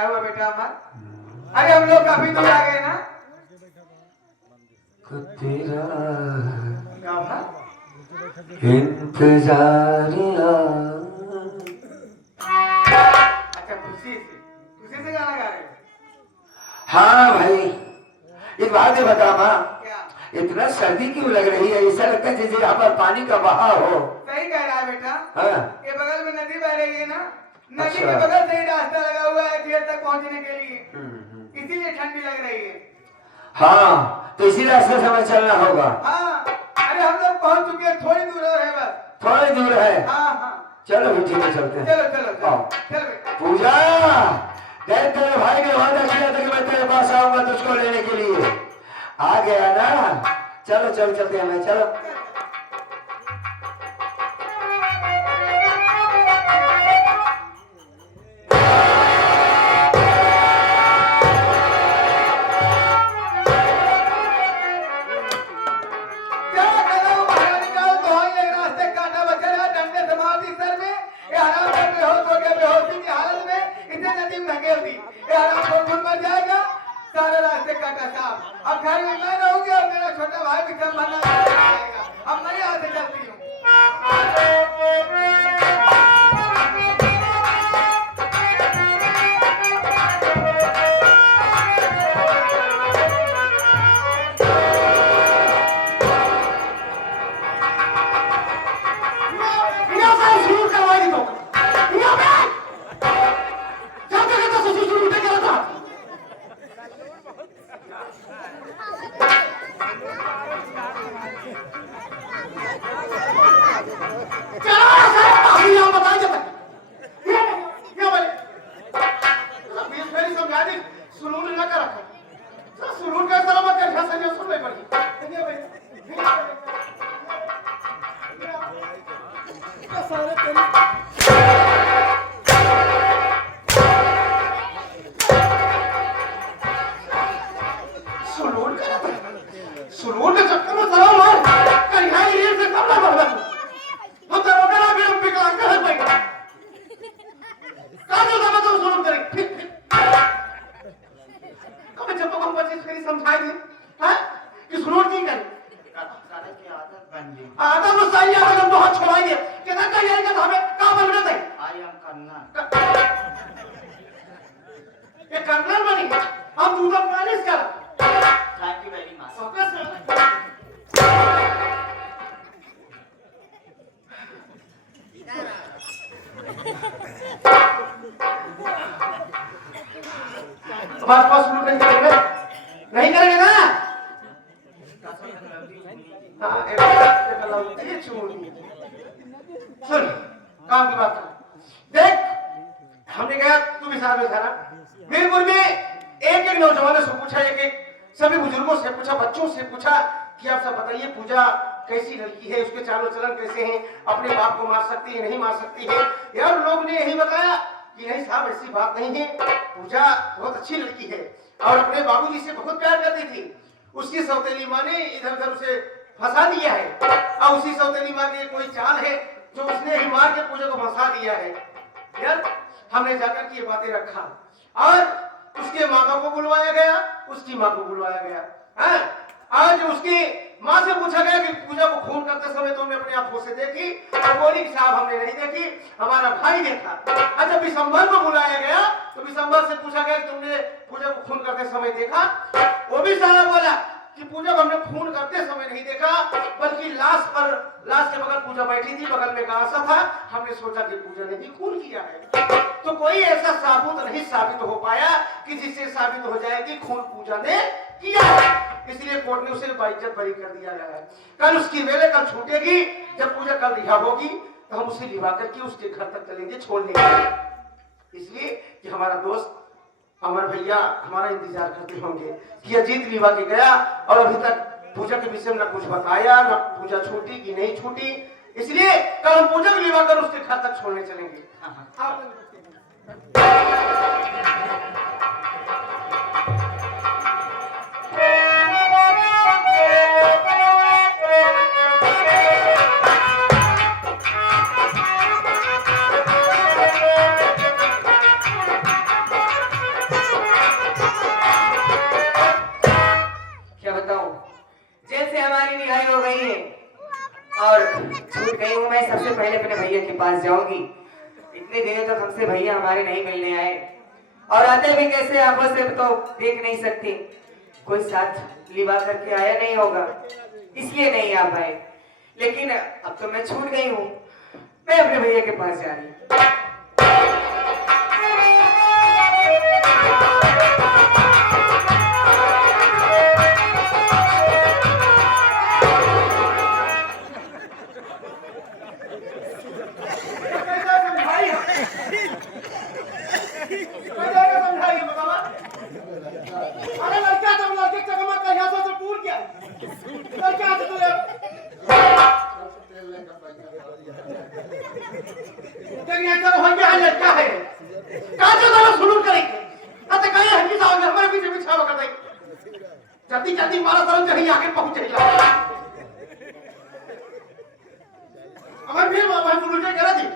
क्या हुआ बेटा अमर? अरे हम लोग काफी दूर आ गए ना। तेरा क्या हुआ? इंतजार अच्छा खुशी से गाना गा रहे हो? हाँ भाई, एक बात है बता माँ, क्या? इतना सर्दी क्यों लग रही है? ऐसा लगता है जैसे यहाँ पर पानी का बहाव हो। सही कह रहा है बेटा। हाँ? ये बगल में नदी बह रही है ना, नदी अच्छा। के बगल से ही रास्ता लगा हुआ है जेल तक पहुंचने के लिए, इसीलिए ठंडी लग रही है। हाँ, तो इसी रास्ते से हमें चलना होगा। हाँ, अरे हम लोग पहुंच चुके हैं, थोड़ी दूर और है बस। थोड़ी दूर है? हाँ हाँ, चलो भी ठीक है, चलते हैं। चलो चलो चलो चल बेटा। पूजा, देख तेरे भाई ने वादा किया था कि मैं तेरे पास आऊंगा तुझको लेने के लिए। आ गया ना? चलो चल चलते हैं, मैं चलो। सारे रास्ते काटा साहब, अब घर में मैं रहूंगी और मेरा छोटा भाई भी सब मरना जाएगा। अब मैं यहाँ से चलती हूँ। हमारे पास शुरू नहीं करेंगे, नहीं करेंगे ना? हाँ, सुन, काम की बात कर। देख, हमने कहा तू भी साथ में था ना। मीरपुर में एक एक नौजवानों से पूछा, एक एक सभी बुजुर्गों से पूछा, बच्चों से पूछा कि आप सब बताइए पूजा कैसी लड़की है, उसके चालों चलन कैसे हैं, अपने बाप को मार सकती है नहीं मार सकती है। यार लोग ने यही बताया कि नहीं साहब ऐसी बात नहीं है, पूजा बहुत अच्छी लड़की है और अपने बाबूजी से बहुत प्यार करती थी। उसकी सौतेली माँ ने इधर उधर उसे फंसा दिया है और उसी सौतेली माँ की कोई चाल है जो उसने ही मार के पूजा को फंसा दिया है। यार हमने जाकर के ये बातें रखा और उसके मामा को बुलवाया गया, उसकी माँ को बुलवाया गया। आज उसकी माँ से पूछा गया कि पूजा को खून करते समय तुमने अपने आंखों से देखी? और बोली कि साहब हमने नहीं देखी, हमारा भाई देखा। अच्छा विशंबर को बुलाया गया तो विशंबर से पूछा गया कि तुमने पूजा को खून करते समय देखा? वो भी साहब बोला कि पूजा को हमने खून करते समय नहीं देखा, बल्कि लाश के बगल पूजा बैठी थी, बगल में गासा था, हमने सोचा कि पूजा ने भी खून किया है। तो कोई ऐसा साबुत नहीं साबित हो पाया कि जिससे साबित हो जाए कि खून पूजा ने किया है, इसलिए कोर्ट ने उसे बाइज्जत बरी कर दिया गया है। कल उसकी वेले कल छूटेगी, जब पूजा कल रिहा होगी तो हम उसे लिवा करके उसके घर तक चलेंगे छोड़ने के लिए, इसलिए कि हमारा दोस्त अमर भैया हमारा इंतजार करते होंगे कि अजीत लिवा के गया और अभी तक पूजा के विषय में न कुछ बताया, न पूजा छूटी कि नहीं छूटी, इसलिए कल हम पूजा को लिवा कर उसके घर तक छोड़ने चलेंगे। पास जाऊंगी। इतने देर तक हमसे भैया हमारे नहीं मिलने आए, और आते भी कैसे आंखों से तो देख नहीं सकती, कोई साथ लिवा करके आया नहीं होगा, इसलिए नहीं आ पाए। लेकिन अब तो मैं छूट गई हूँ, मैं अपने भैया के पास जा रही हूँ। अरे लड़का तुम लड़के चकमा का यहाँ से टूट गया लड़का तो तेरी ऐसा हो गया है लड़का है कहाँ से दोनों सुलूक करेंगे अतः कहीं हल्की सा होगा हमारे पीछे पीछे होगा कहीं जल्दी जल्दी मारा तरह कहीं आगे पहुंच जाएगा हमारे फिर वहाँ सुलूक करा थी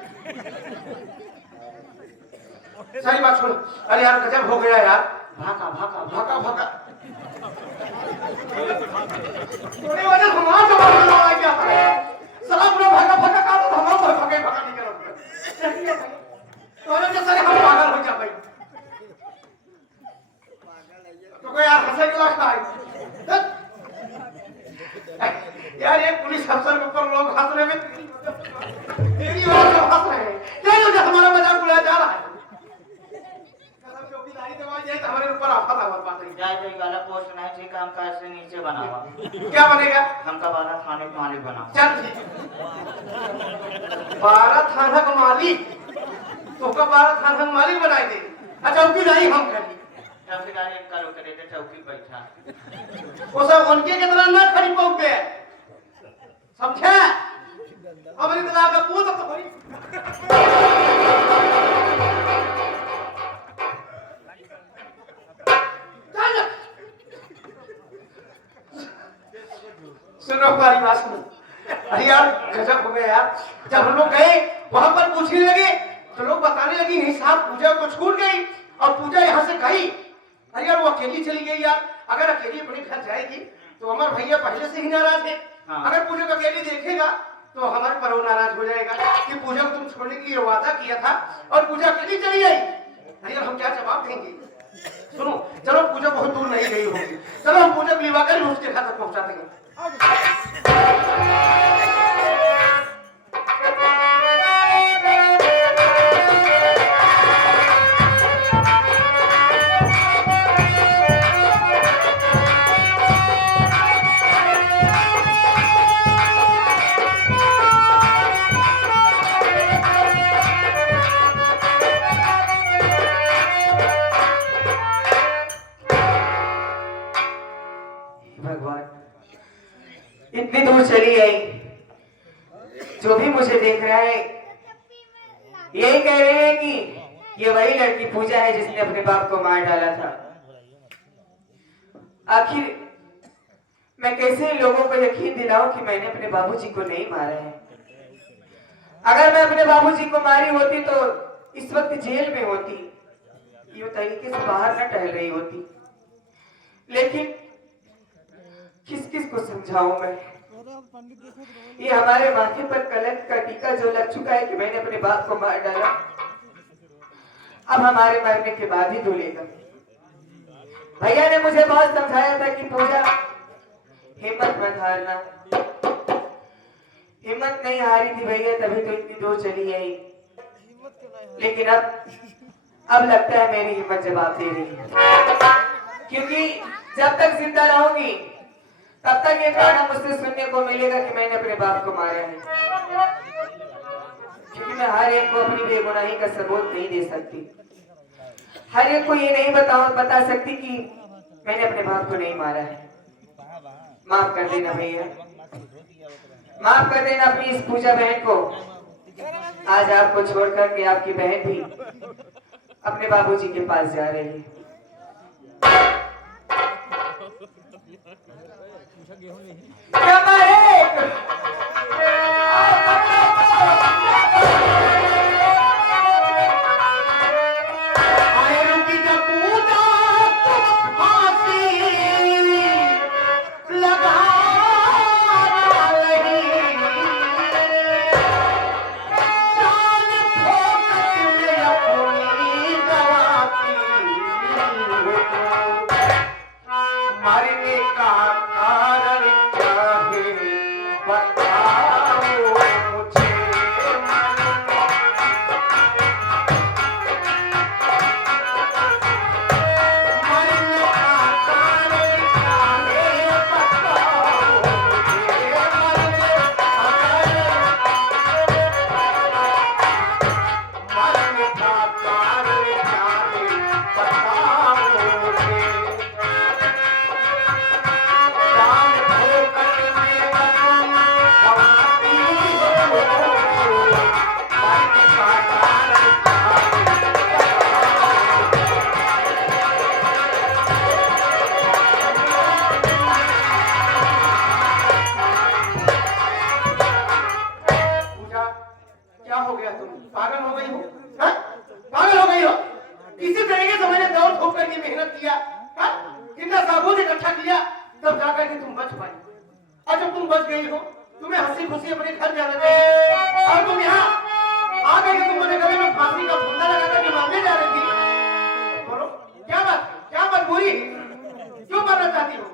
सारी बात सुनो। अरे यार गजब हो गया यार, भागा भागा भागा भागा थोड़ी वजह हमारा जवाब लगा गया साला पूरा भागा भागा का तो हमारा भागे भागा नहीं करो तो ये सारे हम पागल हो जा भाई तो कोई यार हंसे के लगता है यार ये पुलिस अफसर के ऊपर लोग हंस रहे हैं तेरी वजह से हंस रहे हैं क्या वजह हमारा मजाक उड़ाया जा रहा है हमारे ऊपर आफत आवर बात है जाए कोई गाला पोस्ट नहीं जी काम काज से नीचे बनावा क्या बनेगा हमका 12 थाने के मालिक बनावा चल ठीक 12 थाना का मालिक तो का 12 थाना का मालिक बनाई दे अच्छा चौकीदारी हम करी चौकीदारी इनका लोग करे थे चौकी बैठा वो सब उनके कितना ना खड़ी पहुंच गए समझे अब इतना का पूछ तो खड़ी सुनो हमारी बात सुनो। अरे यार गजब हो गया यार, जब हम लोग गए वहां पर पूछने लगे तो लोग बताने लगी नहीं साहब पूजा को छूट गई और पूजा यहाँ से गई। अरे यार वो अकेली चली गई यार, अगर अकेली अपने घर जाएगी तो हमारे भैया पहले से ही नाराज है। हाँ। अगर पूजा को अकेली देखेगा तो हमारे पर नाराज हो जाएगा कि पूजा को तुम छोड़ने की वादा किया था और पूजा अकेली चली गई। अरे यार हम क्या जवाब देंगे। सुनो चलो पूजा बहुत दूर नहीं गई होगी, चलो हम पूजा को लिवा कर उसके घर तक पहुंचा देंगे। इतनी दूर चली आई, जो भी मुझे देख रहा है यही कह रहे हैं कि ये वही लड़की पूजा है जिसने अपने बाप को मार डाला था। आखिर मैं कैसे लोगों को यकीन दिलाऊं कि मैंने अपने बाबूजी को नहीं मारा है। अगर मैं अपने बाबूजी को मारी होती तो इस वक्त जेल में होती, यूं तरीके से बाहर न टहल रही होती। लेकिन किस किस को समझाऊं मैं, ये हमारे माथे पर कलंक का टीका जो लग चुका है कि मैंने अपने बाप को मार डाला, अब हमारे मरने के बाद ही धुलेगा। भैया ने मुझे बहुत समझाया था कि पूजा हिम्मत मत हारना, हिम्मत नहीं हारी थी भैया, तभी तो इतनी दूर चली आई। लेकिन अब लगता है मेरी हिम्मत जवाब दे रही है, क्योंकि जब तक जिंदा रहूंगी तब तक ये गाना मुझसे सुनने को मिलेगा कि मैंने अपने बाप को मारा है। क्योंकि मैं हर एक को अपनी बेगुनाही का सबूत नहीं दे सकती, हर एक को ये नहीं बता सकती कि मैंने अपने बाप को नहीं मारा है। माफ कर देना भैया, माफ कर देना अपनी इस पूजा बहन को। आज आपको छोड़कर के आपकी बहन भी अपने बाबूजी के पास जा रही है। लगा बताओगे जान ठोकर में तुम गवाती हो मन का कारण पूजा क्या हो गया तुम पागल हो गई हो हाँ? पागल हो गई हो इसी तरीके से मैंने दौड़ धूप करके मेहनत किया हाँ? कितना साबुन इकट्ठा किया तब जाकर के तुम बच पाई और जब तुम बच गई हो तुम्हें हंसी खुशी अपने घर जाना चाहिए और तुम यहाँ आ गए तुम मुझे गले में फांसी का फंदा लगा करके मारने जा रही थी बोलो क्या बात है क्या मजबूरी है क्यों मरना चाहती हो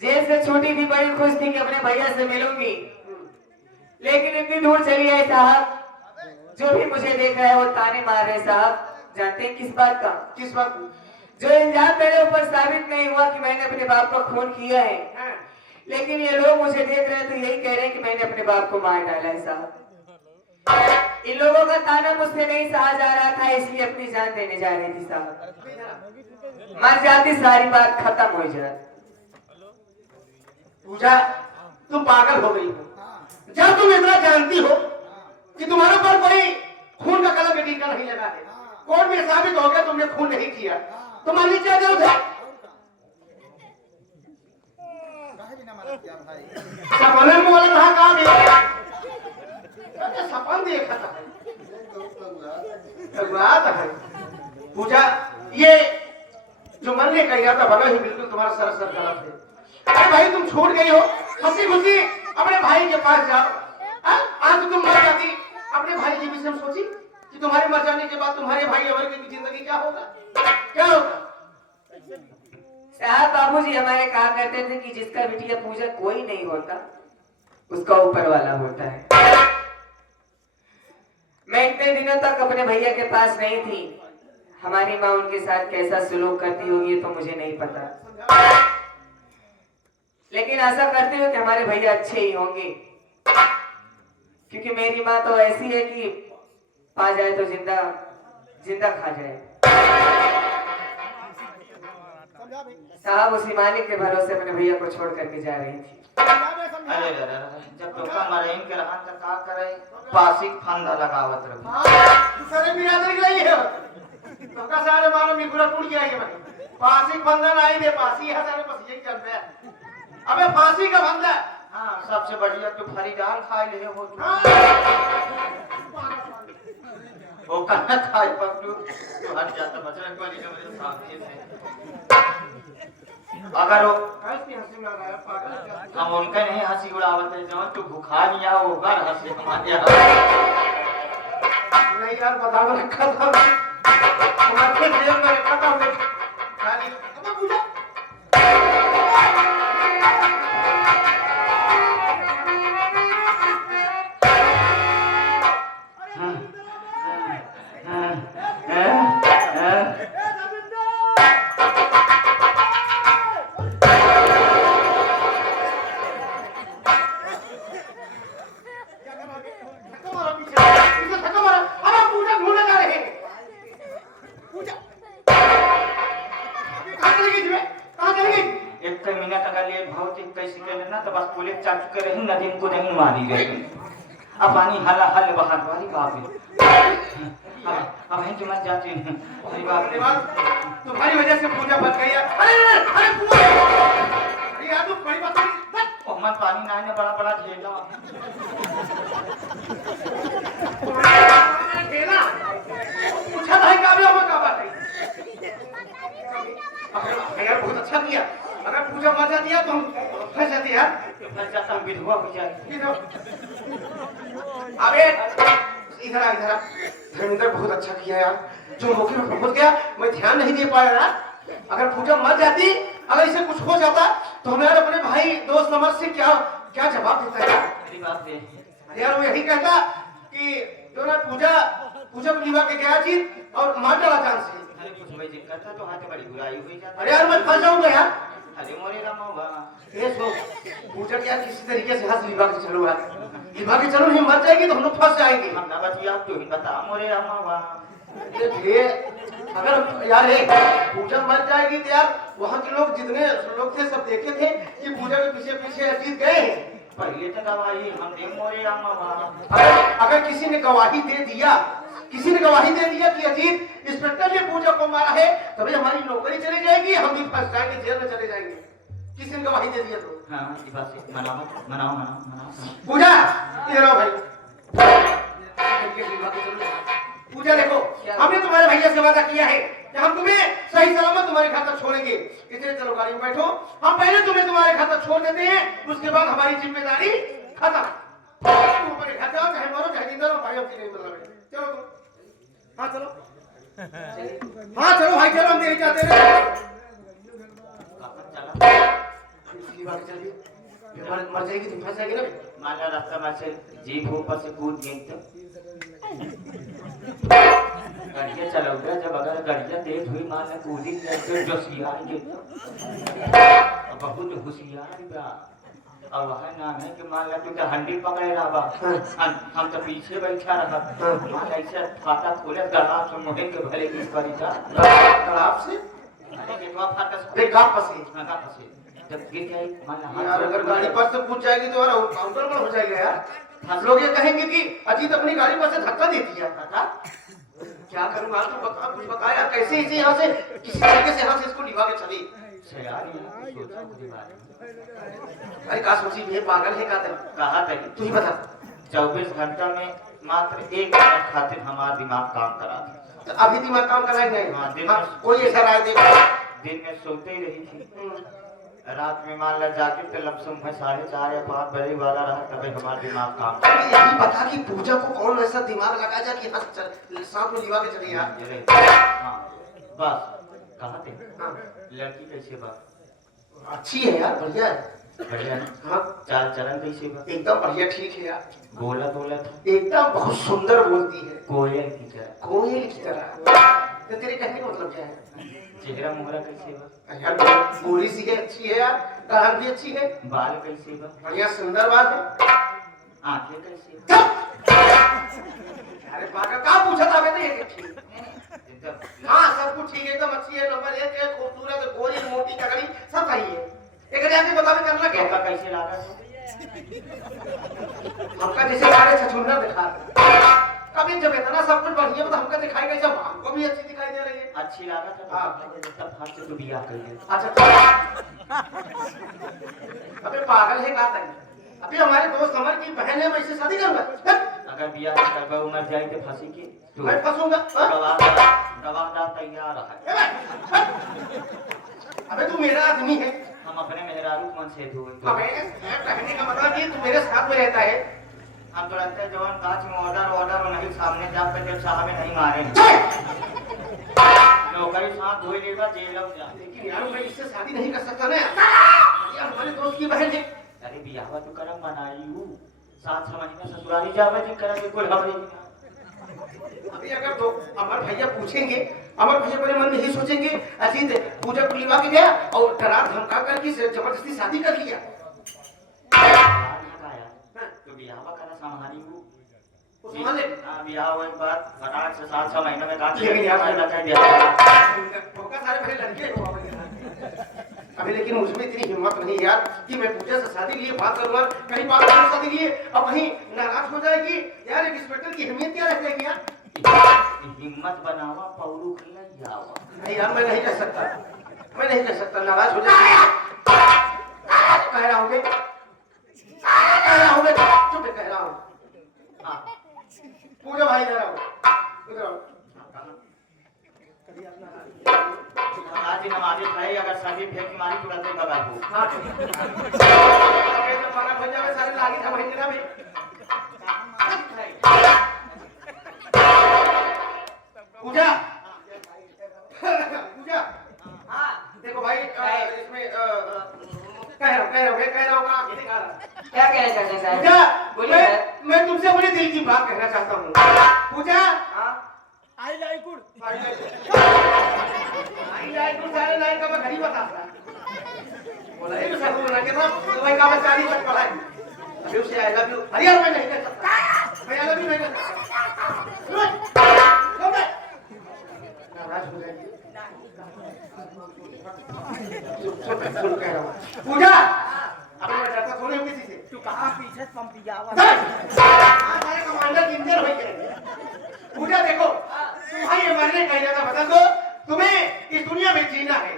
जेल से छूटी थी बड़ी खुश थी कि अपने भैया से मिलूंगी लेकिन इतनी दूर चली आई साहब जो भी मुझे देख रहा है वो ताने मार रहे साहब जानते हैं किस बात का किस बात को? जो इल्जाम मेरे ऊपर साबित नहीं हुआ कि मैंने अपने बाप का खून किया है हाँ। लेकिन ये लोग मुझे देख रहे हैं तो यही कह रहे हैं कि मैंने अपने बाप को मार डाला है साहब इन लोगों का ताना मुझसे नहीं सहा जा रहा था इसलिए अपनी जान देने जा रही थी साहब मर जाती सारी बात खत्म हो जाती पूजा तुम पागल हो गई हो जब तुम इतना जानती हो कि तुम्हारे ऊपर कोई खून का कलम टीका नहीं लगा है कोर्ट में साबित हो गया तुमने खून नहीं किया तो मान लीजिए जरूरत है सपने में बोल रहा काम है सपन देखा था है पूजा ये जो मन ने कहा था भला ही बिल्कुल तुम्हारा सर गलत है अरे भाई तुम छूट गई हो हंसी खुशी अपने भाई के पास जाओ आज तुम मर जाती अपने भाई के विषय में सोची कि तुम्हारे मर जाने के बाद तुम्हारे भाई अवर की जिंदगी क्या होगा साहब बाबूजी हमारे कहा करते थे कि जिसका बिटिया पूजा कोई नहीं होता उसका ऊपर वाला होता है मैं इतने दिनों तक अपने भैया के पास नहीं थी हमारी माँ उनके साथ कैसा सुलूक करती होगी तो मुझे नहीं पता लेकिन आशा करती हूँ कि हमारे भैया अच्छे ही होंगे क्योंकि मेरी माँ तो ऐसी है कि पा जाए तो जिंदा जिंदा खा जाए साहब उसी मालिक के भरोसे अपने भैया को छोड़ करके जा रही थी अरे जब टोका मरेन के रहन त का करे पासिक फंदा लगावत रही सारे बिरादरी के लिए तो का सारे मारो मिगुरा टूट गया ये भाई पासिक फंदा नहीं दे पासी है सारे बस यही चल रहा है अबे फांसी का फंदा हां सबसे बढ़िया तू फरीदार खाई ले हो वो कहना खाई पकड़ू तो हट जाता बचरंग वाली ने मेरे सामने से अगर वो हंसी हंसी लग रहा है पागल हम उनका नहीं हंसी उड़ावत है जब तू भूखा नहीं आ वो कर हंसी हमारे नहीं यार बता दो रखा था तुम्हारे जेल में रखा था खाली अबे पूजा बोले चाचू के रही नदी को नहीं मारी गई अब पानी हला हल बाहर वाली बाप रे अब है जो मत जाते हैं अरे बाप रे तुम्हारी वजह से पूजा बच गई है। अरे पूजा अरे यार तू बड़ी बात मत पानी ना ने बड़ा बड़ा झेला खेला पूछा था क्या भी होगा बात है। यार बहुत अच्छा किया, अगर पूजा मर जाती है तो हम फंस जाते यार। फंस जाता हम विधवा हो जाए। अबे इधर आ धर्मेंद्र बहुत अच्छा किया यार, जो मौके पे पहुंच गया मैं ध्यान नहीं दे पाया यार। अगर पूजा मर जाती, अगर इसे कुछ हो जाता तो हमें अपने भाई दोस्त नमर से क्या क्या जवाब देता यार। यार वो यही कहता कि जो ना पूजा को निभा के गया चीज और मार डाला जान से। अरे कुछ भाई करता तो हाथ बड़ी बुराई हुई जाती। अरे यार मैं फंस जाऊंगा यार। अरे मोरे रामा हुआ ये सो पूजा क्या किसी तरीके से हाथ निभा के चलो यार, निभा के चलो नहीं मर जाएगी तो हम लोग फंस जाएंगे। हम ना बचिया तो ही बता मोरे रामा हुआ ये अगर यार पूजा मर जाएगी तो यार वहाँ के लोग जितने लोग थे सब देखे थे कि पूजा के पीछे पीछे अजीत गए। पहले तो गवाही हम दे मोरे रामा हुआ। अगर किसी ने गवाही दे दिया कि अजीत इंस्पेक्टर ने पूजा को मारा है तभी हमारी नौकरी चली जाएगी, हम भी फंस जाएंगे, जेल में चले जाएंगे। किसी ने गवाही दे दिया तो हाँ ये बात से मनाओ पूजा इधर आओ भाई। पूजा देखो हमने तुम्हारे भैया से वादा किया है कि हम तुम्हें सही सलामत तुम्हारे घर तक छोड़ेंगे, इसलिए चलो गाड़ी में बैठो। हम पहले तुम्हें तुम्हारे घर तक छोड़ देते हैं, उसके बाद हमारी जिम्मेदारी खत्म। तुम अपने घर जाओ, चाहे मरो चाहे जिंदा रहो, भाई अपनी नहीं मतलब है। चलो तुम हाँ चलो भाई चलो, हम नहीं जाते हैं। मर जाएगी तुम फंस जाएगी ना। माला रास्ता में से जीप ऊपर से कूद गई तो गाड़ियाँ चलाऊंगा जब अगर गाड़ियाँ तेज हुई माला कूदी तो जोशियार के बहुत होशियार बा। और वहाँ नाम है कि माला तू तो हंडी पकड़े रहा बा, हम तो पीछे बैठा रहा। माला ऐसा फाटा खोले गलाब से मोहन के भले की करी था तालाब से अरे बेटवा फाटा देख गाप फंसे जब गिर गई माला यार। अगर गाड़ी पर से कूद जाएगी तो यार काउंटर पर हो जाएगा यार। लोग ये कहेंगे कि अजीत अपनी गाड़ी पर से धक्का दे दिया था। क्या करूंगा तू बता, कुछ बता यार, कैसे इसे यहाँ से किसी तरीके से यहाँ से इसको निभा के चली। अरे का सोची ये पागल है कहा था तू ही बता। 24 घंटा में मात्र 1 मिनट खातिर हमारा दिमाग काम करा था। तो अभी दिमाग काम कराएंगे। हाँ, कोई ऐसा राय दे। दिन में सोते ही रही थी, रात में मान ला जाके तो लमसम है 4:30 या 5 बजे वाला रहा तभी हमारा दिमाग काम कर। यही बता कि पूजा को कौन ऐसा दिमाग लगा जा कि सांप में लिवा के चले यार। हाँ बस कहा थे लड़की कैसे बा? अच्छी है यार, बढ़िया है। बढ़िया है। हाँ चाल चलन कैसे बा? एकदम बढ़िया, ठीक है यार। बोला था एकदम बहुत सुंदर बोलती है, कोयल की तरह। कोयल की तरह। तो तेरे कहने का मतलब क्या है? चेहरा मुहरा कैसे बा? यार गोरी सी है, अच्छी है यार, गाल भी अच्छी है, बाल कैसे बा? बढ़िया सुंदर बात है। आंखें कैसे बा? अरे पागल का पूछा था मैंने? हाँ सब कुछ ठीक है, एकदम अच्छी है, नंबर 1 है, खूबसूरत, गोरी मोटी तगड़ी सब सही है। एक आदमी बता में करना क्या? कैसे लगा? हमका जैसे सारे छछुंदर दिखा कभी जब इतना सब कुछ बढ़िया तो हमका दिखाई गई, जब हमको भी अच्छी दिखाई दे रही है। अच्छी लागत है। हाँ। तब हाथ से तो बियाह कर ले। अच्छा अबे पागल है का तक? अभी हमारे दोस्त हमारी की बहन है, मैं इससे शादी करूंगा। अगर बियाह करबा उमर जाए तो फांसी के तो मैं फंसूंगा। गवाह तैयार है। अबे तू मेरा आदमी है, हम अपने मेहरारू मन से धोए। हमें कहने का मतलब ये तू मेरे साथ में रहता है। हम तो लगता है जवान कांच में ऑर्डर नहीं सामने जाकर जब साहब नहीं मारे नौकरी साथ धोई लेगा जेल में जा। लेकिन यार मैं इससे शादी नहीं कर सकता ना यार, हमारे दोस्त की बहन है। अरे बियाह तो करम बनाई हूँ 7 महीने ससुराली जावे जी करा बिल्कुल हमरे। अभी अगर तो अमर भैया पूछेंगे, अमर भैया अपने मन में यही सोचेंगे अजीत पूजा को लिवा के गया और डरा धमका करके जबरदस्ती शादी कर लिया। तो बियाह करा संभाली हूँ बियाह हुए बाद फटाक से 7 महीने में काट लिया। सारे भले लड़के अभी लेकिन मुझमें इतनी हिम्मत नहीं यार कि मैं पूजा से शादी के लिए बात करूंगा, कहीं बात करूं शादी के लिए और कहीं नाराज हो जाएगी यार। एक इंस्पेक्टर की अहमियत क्या रह जाएगी यार। हिम्मत बनावा पौरू खिला जावा। नहीं यार मैं नहीं कर सकता, मैं नहीं कर सकता, नाराज हो जाएगा। कह रहा हूँ चुप कह रहा हूँ। हाँ पूजा भाई इधर आओ, इधर आओ। आज नमाज़ पढ़े अगर सभी फेंक मारी तुरंत बगा दो। हाँ जब खाना बन जावे सारे लागी था महीने ना भी। पूजा पूजा हाँ देखो भाई इसमें कह रहा हूँ क्या कहना चाहते हैं साहब? पूजा बोलिए। मैं तुमसे अपने दिल की बात कहना चाहता हूँ। पूजा हाँ आई लाइक सारे लाइक का मैं घर ही बताता बोला ये सब बोलना के बाद तुम्हें का मैं 40 तक पढ़ा अभी उसे आई लव यू हरियाणा में नहीं कर सकता, मैं आई लव यू नहीं कर सकता। नाराज हो जाएगी। सुन कह रहा हूँ पूजा अब मैं डरता थोड़ी हूँ किसी से। तू कहाँ पीछे पंपी जावा सारे कमांडर इंजर हो गए। पूजा देखो तुम्हारी मरने का इरादा बता दो, तुम्हें इस दुनिया में जीना है,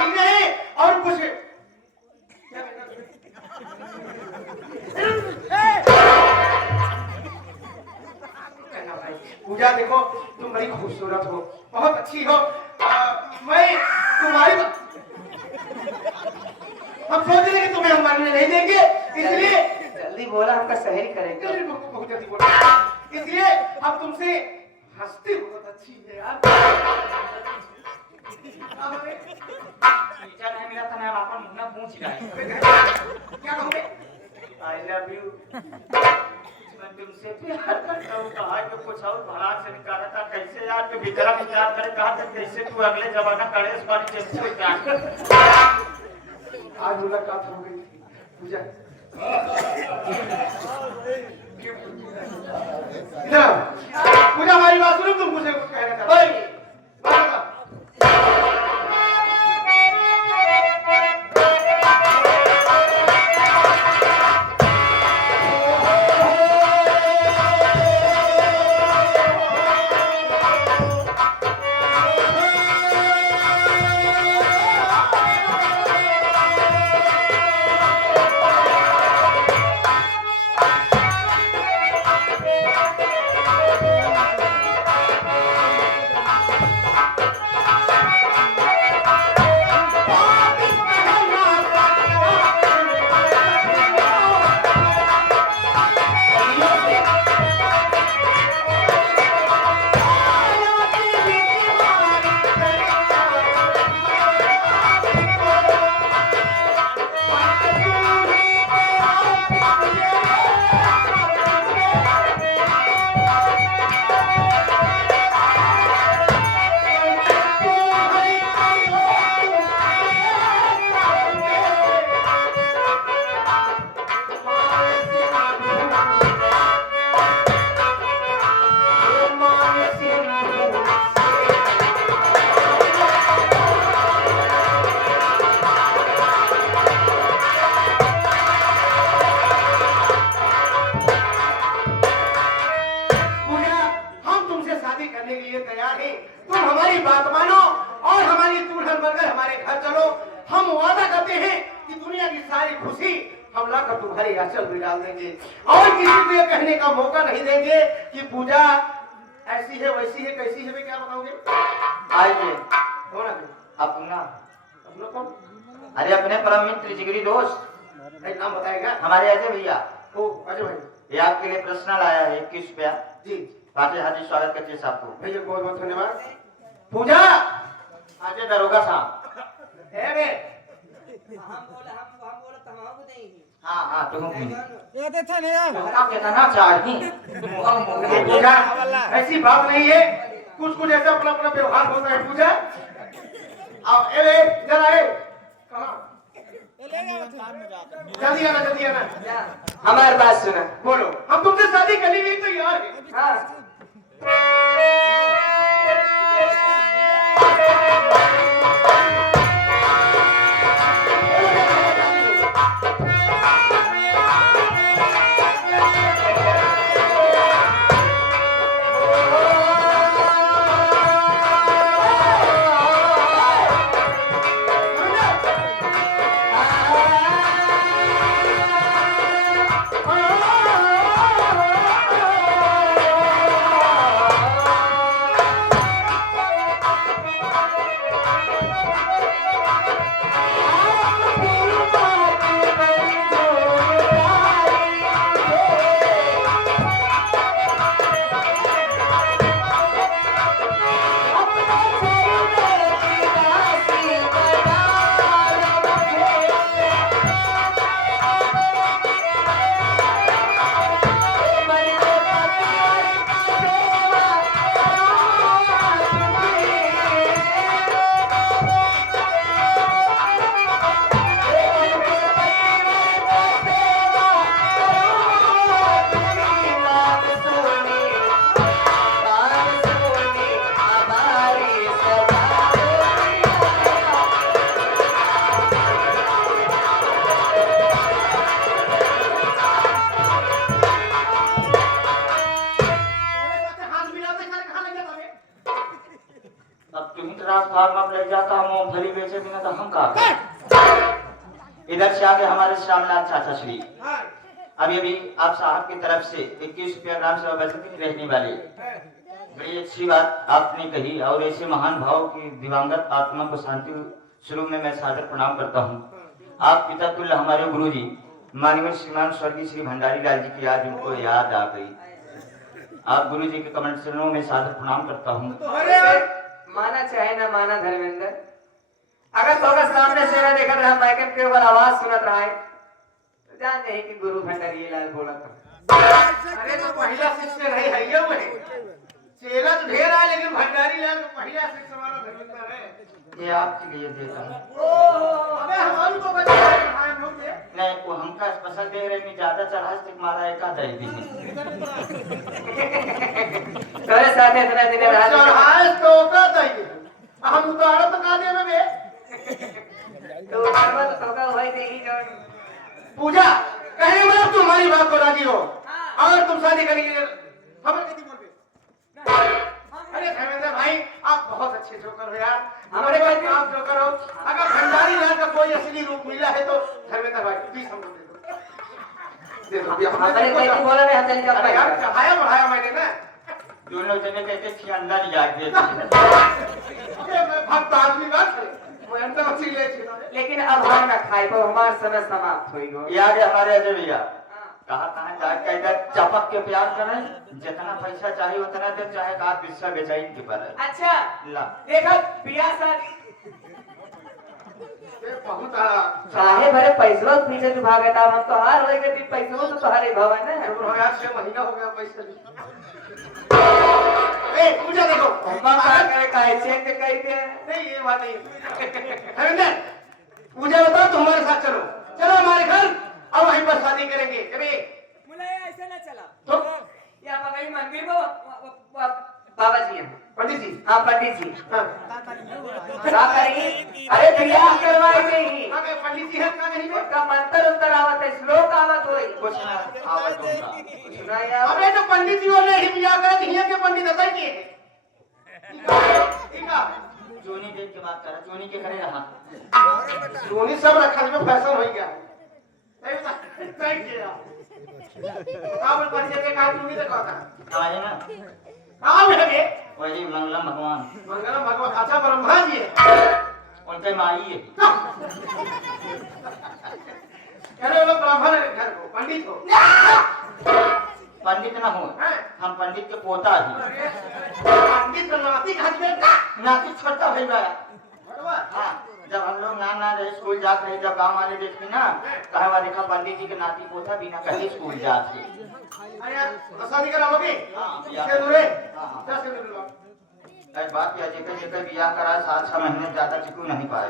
जीना है और कुछ पूजा देखो तुम बड़ी खूबसूरत हो, बहुत अच्छी हो। मैं तुम्हारी हम सोच रहे कि तुम्हें हम मरने नहीं देंगे, इसलिए जल्दी बोला, हमका सहेली करेंगे। बहुत जल्दी बोला, इसलिए अब तुमसे हंसती बहुत अच्छी है यार। टीचर है मेरा तना अपन मुन्ना पूछ रहा है क्या कहोगे? I love you. मैं तुमसे प्यार करता हूँ। कहा कि कुछ और भड़ाक से निकाला था कैसे यार तू भीतरा विचार करे कहा था कैसे तू अगले जमाना करे इस बार जैसे आज मुलाकात हो गई पूजा। पूजा हमारी बात सुनो, तुम मुझे कुछ कहना चाहते हो? तुम्हारी आंचल भी डाल देंगे और किसी को ये कहने का मौका नहीं देंगे कि पूजा ऐसी है वैसी है कैसी है। मैं क्या बताओगे? आइए कौन अपना अपना कौन? अरे अपने परम मित्र जिगरी दोस्त नाम बताएगा? हमारे अजय भैया। ओ अजय भाई, ये आपके लिए प्रश्न लाया है 21 रुपया जी पाटे हाथी स्वागत करते हैं आपको। भैया बहुत बहुत धन्यवाद। पूजा अजय दरोगा साहब है बे हम बोला तमाम नहीं। हाँ हाँ तुम ये देखा नहीं यार आप कितना चाहिए पूजा ऐसी बात नहीं है, कुछ कुछ ऐसा अपना अपना व्यवहार होता है। पूजा अब इधर आए, कहाँ जल्दी आना हमारी बात सुना। बोलो, हम तुमसे शादी करने के लिए तैयार हैं। हाँ जाता मूंगफली बेचे बिना तो हम कहा इधर से आगे हमारे श्यामलाल चाचा श्री अभी आप साहब की तरफ से 21 रुपया ग्राम सेवा बचत की रहने वाली बड़ी अच्छी बात आपने कही और ऐसे महान भाव की दिवंगत आत्मा को शांति शुरू में मैं सादर प्रणाम करता हूँ। आप पिता तुल्य हमारे गुरु जी माननीय श्रीमान स्वर्गीय श्री भंडारी लाल जी की आज उनको याद आ गई। आप गुरु जी के कमेंट चरणों में सादर प्रणाम करता हूँ। माना चाहे ना माना धर्मेंद्र, अगर तो सामने से ना देखा रहा माइक के ऊपर आवाज सुनत रहा है तो जान नहीं कि गुरु भंडारी लाल बोला था। अरे तो पहला शिष्य नहीं है ये हुए चेला तो ढेर आए लेकिन भंडारी लाल को पहला शिष्य हमारा धर्मेंद्र है। ये आपके लिए देता हूँ। अबे हमारी को बता हम लोग ये नहीं वो हमका स्पेशल दे रहे मैं ज्यादा चढ़ा से मारा एक दे दी तोरे साथे इतना दिन रहा चढ़ाए तो का दई हम उतारो तो का देवे बे तो करवा तो का भाई देही जो पूजा कहीं मैं तुम्हारी बात को राजी हो और तुम शादी करेंगे हमें कैसी बोल बे अरे धर्मेंद्र भाई आप बहुत अच्छे जोकर हो यार हमारे पास आप जोकर हो। अगर भंडारी लाल का कोई असली रूप मिला है तो धर्मेंद्र भाई प्लीज हमको दे दो हमारे कैसे बोला रे हसन का अरे यार चढ़ाया बढ़ाया मैंने ना दोनों जने कहते थी अंदर ही जाग दे अरे मैं भक्त आदमी बात है मैं अंदर अच्छी ले लेकिन अब हम ना खाए तो हमारा समय समाप्त हो गयो। ये आगे हमारे अजय भैया कहाँ जाके इधर चपक के प्यार करें जितना पैसा चाहिए उतना दे चाहे आप विश्व बेचाई के पर अच्छा ला देखा पिया सर ये बहुत काहे भरे पैसवा पीछे तू भागत अब हम तो हार होए के पैसवा तो तुम्हारे भवन है हो यार 6 महीना हो गया पैसे ए पूजा देखो हम का करे काहे चेक कई के नहीं ये बात नहीं धर्मेंद्र पूजा बताओ तुम हमारे साथ चलो चलो हमारे घर अब वहीं पर शादी करेंगे कभी मुला ऐसे ना चला तो या बगल मंदिर को बाबा जी हैं पंडित जी हां पंडित जी हाँ क्या करेंगे अरे भैया करवाई नहीं आगे पंडित जी है क्या कहीं में उनका मंत्र उत्तर आवत है श्लोक आवत होई कुछ ना आवत होगा सुना यार अबे तो पंडित जी वाले ही बिया कर हिया के पंडित अतई के ठीक है चोनी देख के बात करा चोनी के करे रहा सोनी सब रखा में फैशन हो गया नहीं बता नहीं किया काबल पर के का तू नहीं देखा था आए ना कहां है ये वही मंगलम भगवान मंगलम भगवान अच्छा ब्रह्मा जी है उनके माई है अरे वो ब्राह्मण है घर को पंडित हो पंडित ना हो हम पंडित के पोता ही पंडित नाती घर में नाती छोटा भाई बड़ा बड़वा हाँ जब हम लोग ना रहे स्कूल जाते रहे जब गांव वाले देखते ना कहे वाले देखा पंडित जी के नाती पोता बिना कहीं स्कूल जाते अरे यार शादी कराओगे हाँ से दूरे हाँ क्या से दूरे एक बात क्या जेकर जेकर बियाह करा 7-6 महीने ज्यादा टिकू नहीं पाए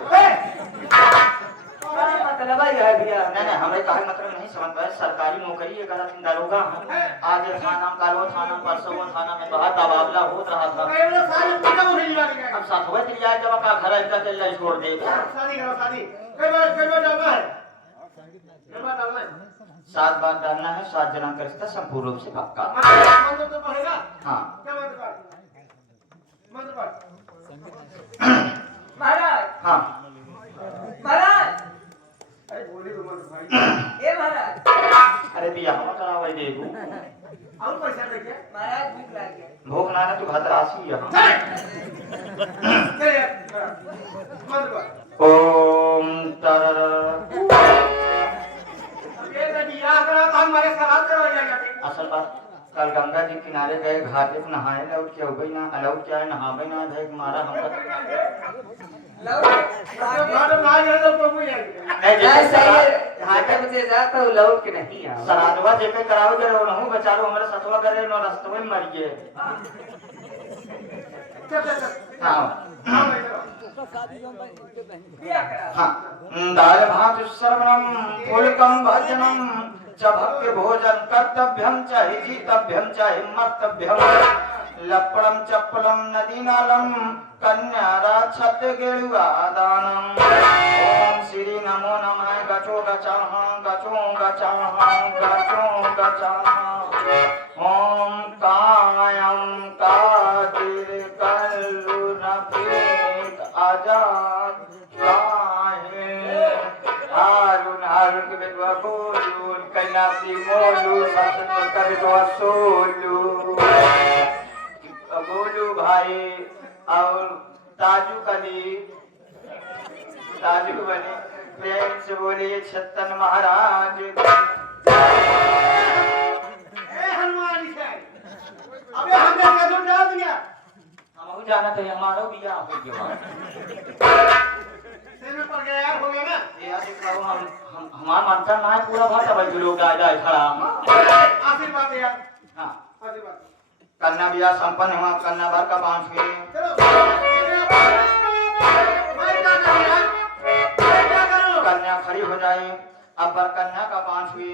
मतलब है भैया नहीं हमें कहा मतलब नहीं समझ पाए सरकारी नौकरी एक दिन दरोगा है आज थाना कालो थाना परसों थाना में बहुत तबादला हो रहा था अरे वो सारी पूजा हो रही है अब साथ हुए तेरी आज जब का घर इनका चल रहा छोड़ दे शादी करो शादी कई बार डालना है कई बार डालना है 7 बार डालना है 7 जना का रिश्ता संपूर्ण रूप से पक्का मंत्र तो पढ़ेगा हाँ क्या मंत्र पढ़ महाराज हाँ महाराज अरे बोली तो मंत्र भाई ए महाराज अरे बिया हम करा वही देखू और पैसा लेके महाराज भूख लग गया भूख ना तू भात राशि है चल यार मंत्र पढ़ ओम तरर ये तो बियाह करा तो हमारे साथ करो जाके असल बात कल गंगा जी किनारे गए घाटे पे नहाए लौट के उगई ना अलौट क्या है नहावे ना भेग मारा हम मैडम ना गए तो प्रभु यार नहीं सही है घाटे में से जाता हूँ लौट के नहीं आओ सरादवा जेके कराओ जे रहू बेचारो हमरे सतवा करे नो रस्तवे में मर गए चल हां हां भाई चलो क्या करा हां दाल भात श्रवणम फूलकम भजनम च भक्ति भोजन कर्तव्यम च हितव्यम च हिम्मतव्यम लपड़म चप्पलम नदीनालम कन्यारा छत गेरुआ दानम ओम श्री नमो नमः गचो गचाह गचो गचाह गचो गचाह ओम कायम कादिर कल्लु नफीक आजा सबसे छोटा बेटवा सोलू, गोलू भाई और ताजू कली, ताजू बने प्रेम से बोलिए छत्तन महाराज। हनुमान जी अबे हमने कदम डाल दिया हम जाना था हमारा बिया हो गया सिर में पड़ गया यार हो गया ना ये देख लो हम हमारा मानता ना है पूरा भाषा भाई जो लोग आए खड़ा आशीर्वाद दे यार हाँ आशीर्वाद कन्या बिया संपन्न हुआ कन्या भर का 5 हुए चलो मैं क्या करूं यार मैं क्या करूं कन्या खड़ी हो जाए अब बर कन्या का 5 हुए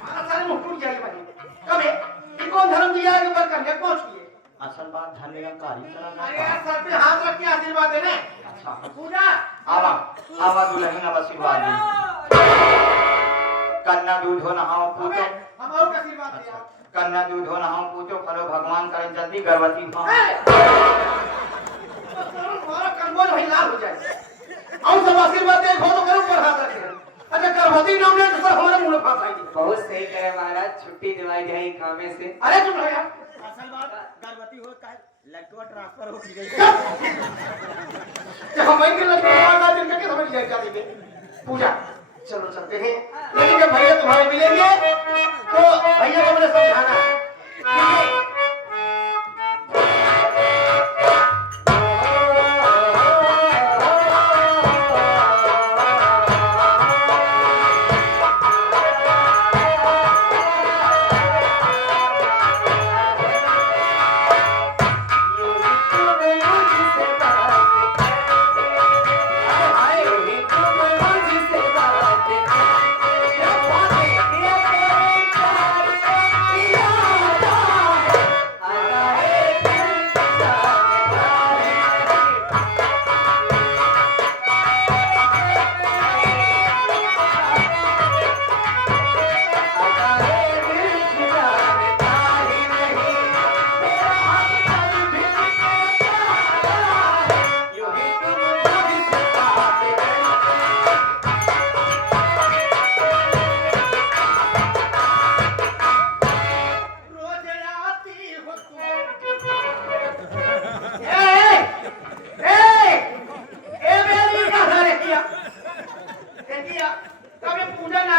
हमारा सारे मुंह टूट जाएगा भाई कब है ये कौन धर्म दिया है ऊपर कन्या कौन छुए असल बात धन निरंकारी चला अरे यार सर पे हाथ रख के आशीर्वाद देने अच्छा पूजा आवा आवा दुल्हन अब आशीर्वाद दे कन्या दूध हो नहाओ पूतो हम और आशीर्वाद दिया कन्या दूध हो नहाओ पूतो फलो भगवान करे जल्दी गर्भवती हो हमारा कंबल भाई लाल हो जाए और सब आशीर्वाद दे खो तो करो पर हाथ रखे अच्छा गर्भवती नाम ले तो सर हमारे मुंह में फांस आएगी बहुत सही कहे महाराज, छुट्टी दिलवाई जाए कामे से। अरे तुम रहो यार असल बात गर्भवती हो का लड़का ट्रांसफर हो गई जब हम वहीं के लड़के का दिन करके समझ जाए क्या देंगे पूजा चलो चलते हैं लेकिन जब भैया तुम्हारे मिलेंगे तो भैया को मैंने समझाना है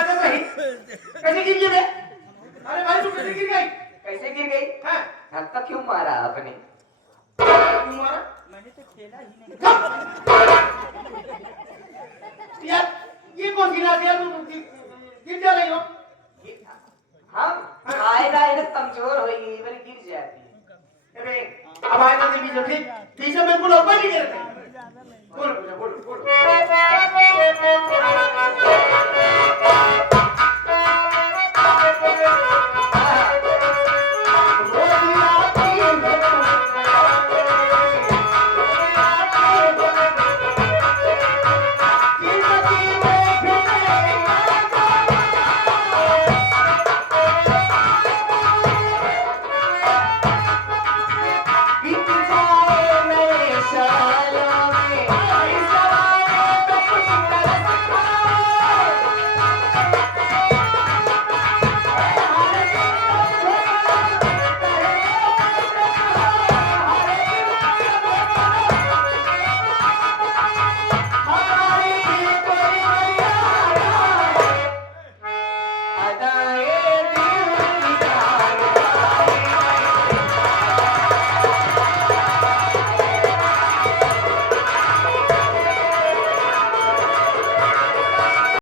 कैसे गिर गई बे? अरे भाई तू कैसे गिर गई? कैसे गिर गई? हाँ? धक्का क्यों मारा आपने? तू मारा? मैंने तो खेला ही नहीं। यार ये कौन गिरा दिया तू गिर जा रही हो? हम आएगा ये कमजोर होगी बड़ी गिर जाती है। अरे अब आए तो बीच में ठीक बीच में बिल्कुल ऊपर नहीं गिरते बोल बोल बोल